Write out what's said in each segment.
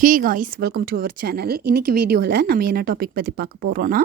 Hey guys welcome to our channel இன்றைக்கி வீடியோவில் நம்ம என்ன டாபிக் பற்றி பார்க்க போகிறோன்னா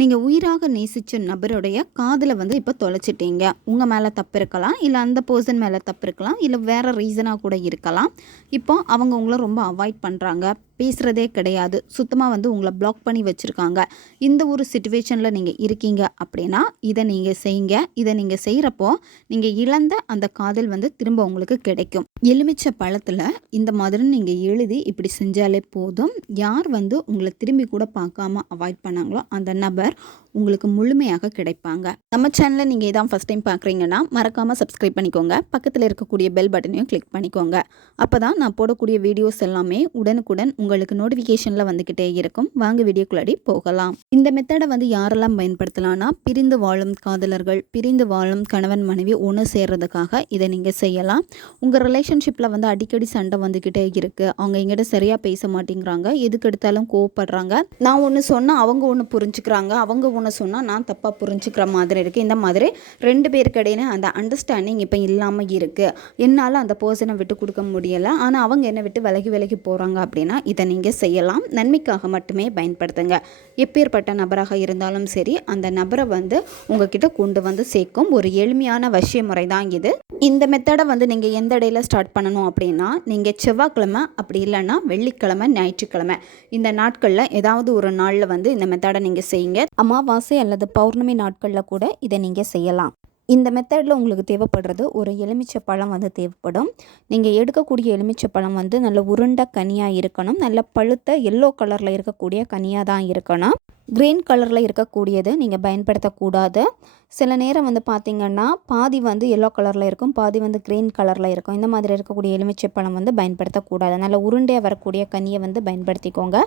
நீங்கள் உயிராக நேசித்த நபருடைய காதில் வந்து இப்போ தொலைச்சிட்டீங்க. உங்கள் மேலே தப்பு இருக்கலாம் இல்லை அந்த பர்சன் மேலே தப்பு இருக்கலாம் இல்லை வேறு ரீசனாக கூட இருக்கலாம். இப்போ அவங்க உங்களை ரொம்ப அவாய்ட் பண்ணுறாங்க பேசுகிறதே கிடையாது. சுத்தமாக வந்து உங்களை பிளாக் பண்ணி வச்சுருக்காங்க. இந்த ஒரு சுச்சுவேஷனில் நீங்கள் இருக்கீங்க அப்படின்னா இதை நீங்கள் செய்யுங்க. இதை நீங்கள் செய்கிறப்போ நீங்கள் இழந்த அந்த காதல் வந்து திரும்ப உங்களுக்கு கிடைக்கும். எலுமிச்சை பழத்தில் இந்த மாதிரி நீங்கள் எழுதி இப்படி செஞ்சாலே போதும். யார் வந்து உங்களை திரும்பி கூட பார்க்காம அவாய்ட் பண்ணாங்களோ அந்த நபர் உங்களுக்கு முழுமையாக கிடைப்பாங்க. நம்ம சேனலை நீங்கள் இதான் ஃபஸ்ட் டைம் பார்க்குறீங்கன்னா மறக்காமல் சப்ஸ்கிரைப் பண்ணிக்கோங்க. பக்கத்தில் இருக்கக்கூடிய பெல் பட்டனையும் கிளிக் பண்ணிக்கோங்க. அப்போ தான் நான் போடக்கூடிய வீடியோஸ் எல்லாமே உடனுக்குடன் உங்களுக்கு நோட்டிஃபிகேஷனில் வந்துக்கிட்டே இருக்கும். வாங்க வீடியோக்குள்ளாடி போகலாம். இந்த மெத்தடை வந்து யாரெல்லாம் பயன்படுத்தலாம்னா பிரிந்து வாழும் காதலர்கள் பிரிந்து வாழும் கணவன் மனைவி ஒன்று சேர்றதுக்காக இதை நீங்கள் செய்யலாம். உங்கள் ரிலேஷன்ஷிப்பில் வந்து அடிக்கடி சண்டை வந்துக்கிட்டே இருக்குது அவங்க எங்கிட்ட சரியாக பேச மாட்டேங்கிறாங்க. எதுக்கு எடுத்தாலும் கோவப்படுறாங்க. நான் ஒன்று சொன்னால் அவங்க ஒன்று புரிஞ்சுக்கிறாங்க. அவங்க ஒன்று சொன்னால் நான் தப்பாக புரிஞ்சுக்கிற மாதிரி இருக்குது இந்த மாதிரி ரெண்டு பேருக்கு இடையில அந்த அண்டர்ஸ்டாண்டிங் இப்போ இல்லாமல் இருக்குது என்னால் அந்த பர்சனை விட்டு கொடுக்க முடியலை. ஆனால் அவங்க என்னை விட்டு விலகி விலகி போகிறாங்க அப்படின்னா இதை நீங்கள் செய்யலாம். நன்மைக்காக மட்டுமே பயன்படுத்துங்க. எப்பேற்பட்ட நபராக இருந்தாலும் சரி அந்த நபரை வந்து உங்ககிட்ட கொண்டு வந்து சேர்க்கும் ஒரு எளிமையான வசிய முறை தான் இது. இந்த மெத்தடை வந்து நீங்கள் எந்த இடையில ஸ்டார்ட் பண்ணணும் அப்படின்னா நீங்கள் செவ்வாய்க்கிழமை அப்படி இல்லைன்னா வெள்ளிக்கிழமை ஞாயிற்றுக்கிழமை. இந்த நாட்களில் ஏதாவது ஒரு நாளில் வந்து இந்த மெத்தடை நீங்கள் செய்யுங்க. அமாவாசை அல்லது பௌர்ணமி நாட்களில் கூட இதை நீங்கள் செய்யலாம். இந்த மெத்தடில் உங்களுக்கு தேவைப்படுறது ஒரு எலுமிச்சை பழம் வந்து தேவைப்படும். நீங்கள் எடுக்கக்கூடிய எலுமிச்சை பழம் வந்து நல்ல உருண்ட கனியாக இருக்கணும். நல்ல பழுத்த எல்லோ கலரில் இருக்கக்கூடிய கனியாக தான் இருக்கணும். க்ரீன் கலரில் இருக்கக்கூடியது நீங்கள் பயன்படுத்தக்கூடாது. சில நேரம் வந்து பார்த்திங்கன்னா பாதி வந்து எல்லோ கலரில் இருக்கும் பாதி வந்து க்ரீன் கலரில் இருக்கும். இந்த மாதிரி இருக்கக்கூடிய எலுமிச்சை பழம் வந்து பயன்படுத்தக்கூடாது. நல்ல உருண்டையாக வரக்கூடிய கனியை வந்து பயன்படுத்திக்கோங்க.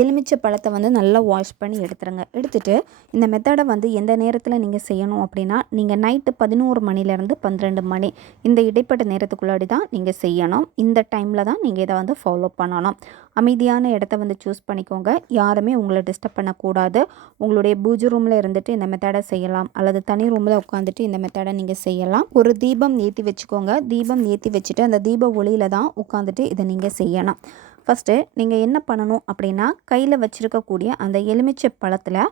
எலுமிச்சை பழத்தை வந்து நல்லா வாஷ் பண்ணி எடுத்துருங்க. எடுத்துகிட்டு இந்த மெத்தடை வந்து எந்த நேரத்தில் நீங்கள் செய்யணும் அப்படின்னா நீங்கள் நைட்டு பதினோரு மணிலேருந்து பன்னிரெண்டு மணி இந்த இடைப்பட்ட நேரத்துக்குள்ளாடி தான் நீங்கள் செய்யணும். இந்த டைமில் தான் நீங்கள் இதை வந்து ஃபாலோ பண்ணணும். அமைதியான இடத்த வந்து சூஸ் பண்ணிக்கோங்க. யாருமே உங்களை டிஸ்டர்ப் பண்ணக்கூடாது. உங்களுடைய பூஜை ரூமில் இருந்துட்டு இந்த மெத்தடை செய்யலாம். அல்லது தனி ரூமில் உட்காந்துட்டு இந்த மெத்தடை நீங்கள் செய்யலாம். ஒரு தீபம் ஏற்றி வச்சுக்கோங்க. தீபம் ஏற்றி வச்சுட்டு அந்த தீப ஒளியில் தான் உட்காந்துட்டு இதை நீங்கள் செய்யணும் ஃபஸ்ட்டு நீங்கள் என்ன பண்ணணும் அப்படின்னா கையில் வச்சுருக்கக்கூடிய அந்த எலுமிச்சை பழத்தில்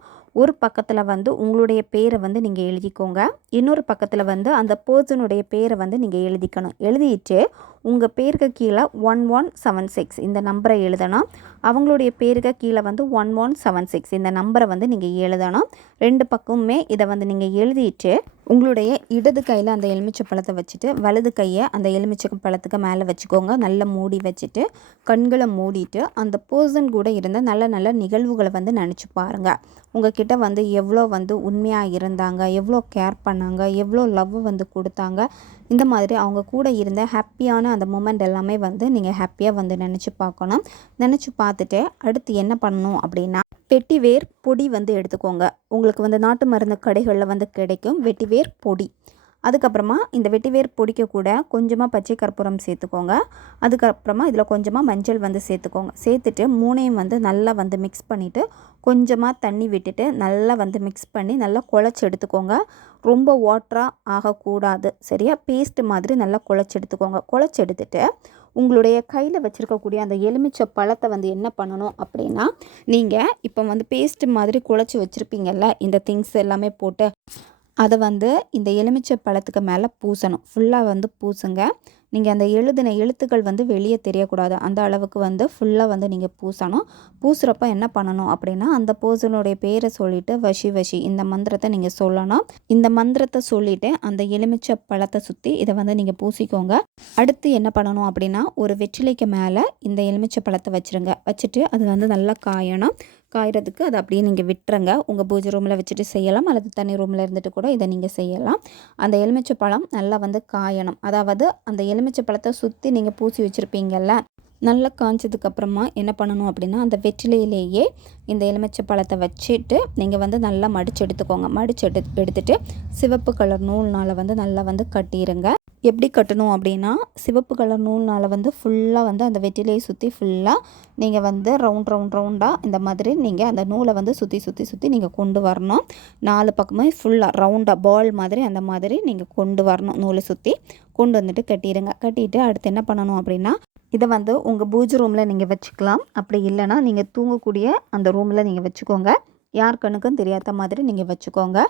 ஒரு பக்கத்தில் வந்து உங்களுடைய பேரை வந்து நீங்கள் எழுதிக்கோங்க. இன்னொரு பக்கத்தில் வந்து அந்த பர்சனுடைய பேரை வந்து நீங்கள் எழுதிக்கணும். எழுதிட்டு உங்கள் பேருக்கு கீழே ஒன் ஒன் செவன் சிக்ஸ் இந்த நம்பரை எழுதணும். அவங்களுடைய பேருக்கு கீழே வந்து ஒன் ஒன் செவன் சிக்ஸ் இந்த நம்பரை வந்து நீங்கள் எழுதணும். ரெண்டு பக்கமுமே இதை வந்து நீங்கள் எழுதிட்டு உங்களுடைய இடது கையில் அந்த எலுமிச்சை பழத்தை வச்சுட்டு வலது கையை அந்த எலுமிச்சை பழத்துக்கு மேலே வச்சுக்கோங்க. நல்லா மூடி வச்சுட்டு கண்களை மூடிட்டு அந்த பர்சன் கூட இருந்த நல்ல நல்ல நிகழ்வுகளை வந்து நினச்சி பாருங்கள் உங்ககிட்ட வந்து எவ்வளோ வந்து உண்மையாக இருந்தாங்க எவ்வளோ கேர் பண்ணாங்க எவ்வளோ லவ் வந்து கொடுத்தாங்க இந்த மாதிரி அவங்க கூட இருந்த ஹாப்பியான அந்த மூமெண்ட் எல்லாமே வந்து நீங்கள் ஹாப்பியாக வந்து நினச்சி பார்க்கணும். நினச்சி பார்த்துட்டு அடுத்து என்ன பண்ணணும் அப்படின்னா வெட்டிவேர் பொடி வந்து எடுத்துக்கோங்க. உங்களுக்கு வந்து நாட்டு மருந்து கடைகளில் வந்து கிடைக்கும் வெட்டிவேர் பொடி. அதுக்கப்புறமா இந்த வெட்டிவேர் பொடிக்க கூட கொஞ்சமாக பச்சை கற்பூரம் சேர்த்துக்கோங்க. அதுக்கப்புறமா இதில் கொஞ்சமாக மஞ்சள் வந்து சேர்த்துக்கோங்க. சேர்த்துட்டு மூணையும் வந்து நல்லா வந்து மிக்ஸ் பண்ணிவிட்டு கொஞ்சமாக தண்ணி விட்டுட்டு நல்லா வந்து மிக்ஸ் பண்ணி நல்லா குழச்சி எடுத்துக்கோங்க. ரொம்ப வாட்டராக ஆகக்கூடாது. சரியா? பேஸ்ட் மாதிரி நல்லா குழச்சி எடுத்துக்கோங்க. குழச்சி எடுத்துகிட்டு உங்களுடைய கையில் வச்சுருக்கக்கூடிய அந்த எலுமிச்சை பழத்தை வந்து என்ன பண்ணணும் அப்படின்னா நீங்கள் இப்போ வந்து பேஸ்ட் மாதிரி குழச்சி வச்சுருப்பீங்கல்ல இந்த திங்ஸ் எல்லாமே போட்டு அதை வந்து இந்த எலுமிச்சை பழத்துக்கு மேலே பூசணும். ஃபுல்லாக வந்து பூசுங்க. நீங்கள் அந்த எழுதின எழுத்துக்கள் வந்து வெளியே தெரியக்கூடாது. அந்த அளவுக்கு வந்து ஃபுல்லாக வந்து நீங்கள் பூசணும். பூசுகிறப்ப என்ன பண்ணணும் அப்படின்னா அந்த பர்சனுடைய பேரை சொல்லிவிட்டு வஷி வஷி இந்த மந்திரத்தை நீங்கள் சொல்லணும். இந்த மந்திரத்தை சொல்லிவிட்டு அந்த எலுமிச்சை பழத்தை சுற்றி இதை வந்து நீங்கள் பூசிக்கோங்க. அடுத்து என்ன பண்ணணும் அப்படின்னா ஒரு வெற்றிலைக்கு மேலே இந்த எலுமிச்சை பழத்தை வச்சுருங்க. வச்சுட்டு அது வந்து நல்லா காயணும். காயறதுக்கு அதை அப்படியே நீங்கள் விட்டுருங்க. உங்கள் பூஜை ரூமில் வச்சுட்டு செய்யலாம். அல்லது தனி ரூமில் இருந்துட்டு கூட இதை நீங்கள் செய்யலாம். அந்த எலுமிச்சை பழம் நல்லா வந்து காயணும். அதாவது அந்த எலுமிச்சை பழத்தை சுற்றி நீங்கள் பூசி வச்சுருப்பீங்கல்ல நல்லா காய்ச்சதுக்கப்புறமா என்ன பண்ணணும் அப்படின்னா அந்த வெற்றிலையிலேயே இந்த எலுமிச்சை பழத்தை வச்சுட்டு நீங்கள் வந்து நல்லா மடித்து எடுத்துக்கோங்க. மடித்து எடு எடுத்துகிட்டு சிவப்பு கலர் நூல்னால் வந்து நல்லா வந்து கட்டிடுங்க எப்படி கட்டணும் அப்படின்னா சிவப்பு கலர் நூல்னால் வந்து ஃபுல்லாக வந்து அந்த வெட்டிலையை சுற்றி ஃபுல்லாக நீங்கள் வந்து ரவுண்ட் ரவுண்ட் ரவுண்டாக இந்த மாதிரி நீங்கள் அந்த நூலை வந்து சுற்றி சுற்றி சுற்றி நீங்கள் கொண்டு வரணும். நாலு பக்கமே ஃபுல்லாக ரவுண்டாக பால் மாதிரி அந்த மாதிரி நீங்கள் கொண்டு வரணும் நூலை சுற்றி கொண்டு வந்துட்டு கட்டிடுங்க. கட்டிட்டு அடுத்து என்ன பண்ணணும் அப்படின்னா இதை வந்து உங்கள் பூஜை ரூமில் நீங்கள் வச்சுக்கலாம். அப்படி இல்லைன்னா நீங்கள் தூங்கக்கூடிய அந்த ரூமில் நீங்கள் வச்சுக்கோங்க. யார் கண்ணுக்கும் தெரியாத மாதிரி நீங்கள் வச்சுக்கோங்க.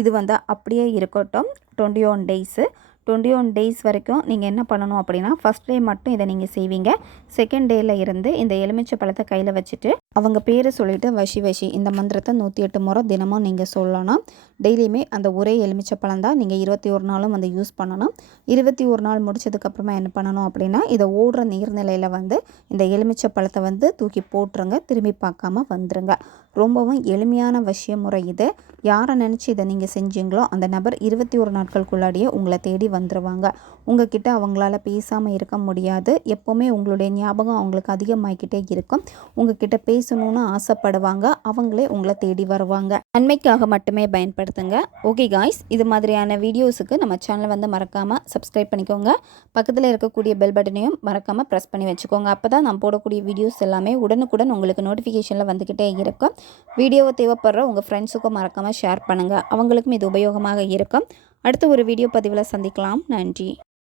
இது வந்து அப்படியே இருக்கட்டும். Twenty one days twenty one days வரைக்கும் நீங்கள் என்ன பண்ணணும் அப்படின்னா ஃபஸ்ட் டே மட்டும் இதை நீங்கள் செய்வீங்க. செகண்ட் டேயில் இருந்து இந்த எலுமிச்சை பழத்தை கையில் வச்சுட்டு அவங்க பேரை சொல்லிவிட்டு வஷி வஷி இந்த மந்திரத்தை நூற்றி எட்டு முறை தினமும் நீங்கள் சொல்லணும். டெய்லியுமே அந்த ஒரே எலுமிச்சப்பழம் தான் நீங்கள் இருபத்தி ஒரு நாளும் வந்து யூஸ் பண்ணணும். இருபத்தி ஒரு நாள் முடிச்சதுக்கப்புறமா என்ன பண்ணணும் அப்படின்னா இதை ஓடுற நீர்நிலையில் வந்து இந்த எலுமிச்சை பழத்தை வந்து தூக்கி போட்டுருங்க. திரும்பி பார்க்காம வந்துருங்க. ரொம்பவும் எளிமையான வசிய முறை இது. யாரை நினச்சி இதை நீங்கள் செஞ்சீங்களோ அந்த நபர் இருபத்தி ஒரு நாட்களுக்குள்ளாடியே உங்களை தேடி வந்துடுவாங்க உங்ககிட்ட அவங்களால பேசாமல் இருக்க முடியாது. எப்போவுமே உங்களுடைய ஞாபகம் அவங்களுக்கு அதிகமாகிக்கிட்டே இருக்கும். உங்ககிட்ட பேசணும்னு ஆசைப்படுவாங்க. அவங்களே உங்களை தேடி வருவாங்க. நன்மைக்காக மட்டுமே பயன்படுத்த பயன்படுத்துங்க ஓகே காய்ஸ் இது மாதிரியான வீடியோஸுக்கு நம்ம சேனலை வந்து மறக்காமல் சப்ஸ்கிரைப் பண்ணிக்கோங்க. பக்கத்தில் இருக்கக்கூடிய பெல் பட்டனையும் மறக்காமல் ப்ரெஸ் பண்ணி வச்சுக்கோங்க. அப்போ தான் நான் போடக்கூடிய வீடியோஸ் எல்லாமே உடனுக்குடன் உங்களுக்கு நோட்டிஃபிகேஷனில் வந்துக்கிட்டே இருக்கும். வீடியோவை தேவைப்படுற உங்கள் ஃப்ரெண்ட்ஸுக்கும் மறக்காமல் ஷேர் பண்ணுங்கள் அவங்களுக்கும் இது உபயோகமாக இருக்கும். அடுத்த ஒரு வீடியோ பதிவில் சந்திக்கலாம். நன்றி.